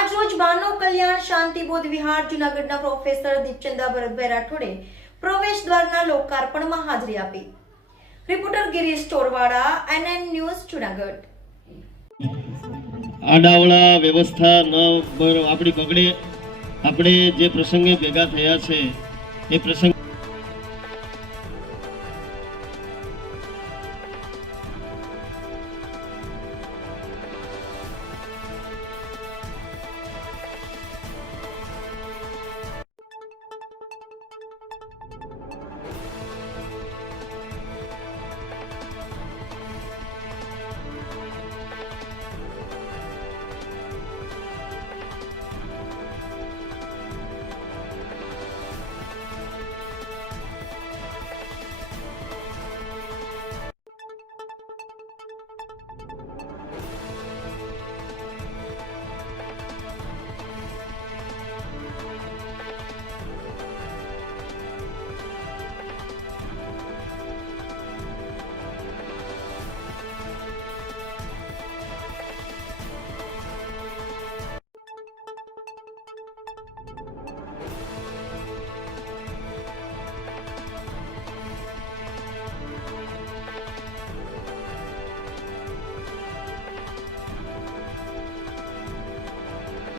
આજરોજ માનવ કલ્યાણ શાંતિ બોધ વિહાર જૂનાગઢના પ્રોફેસર દીપચંદા ભરતભાઈ રાઠોડે પ્રવેશ દ્વારના લોકાર્પણમાં હાજરી આપી. Reporter Girish Chorwada, NN news, Junagadh. આડાવડા વ્યવસ્થા ન આપણી બગડે. આપણે જે પ્રસંગે ભેગા થયા છે એ પ્રસંગ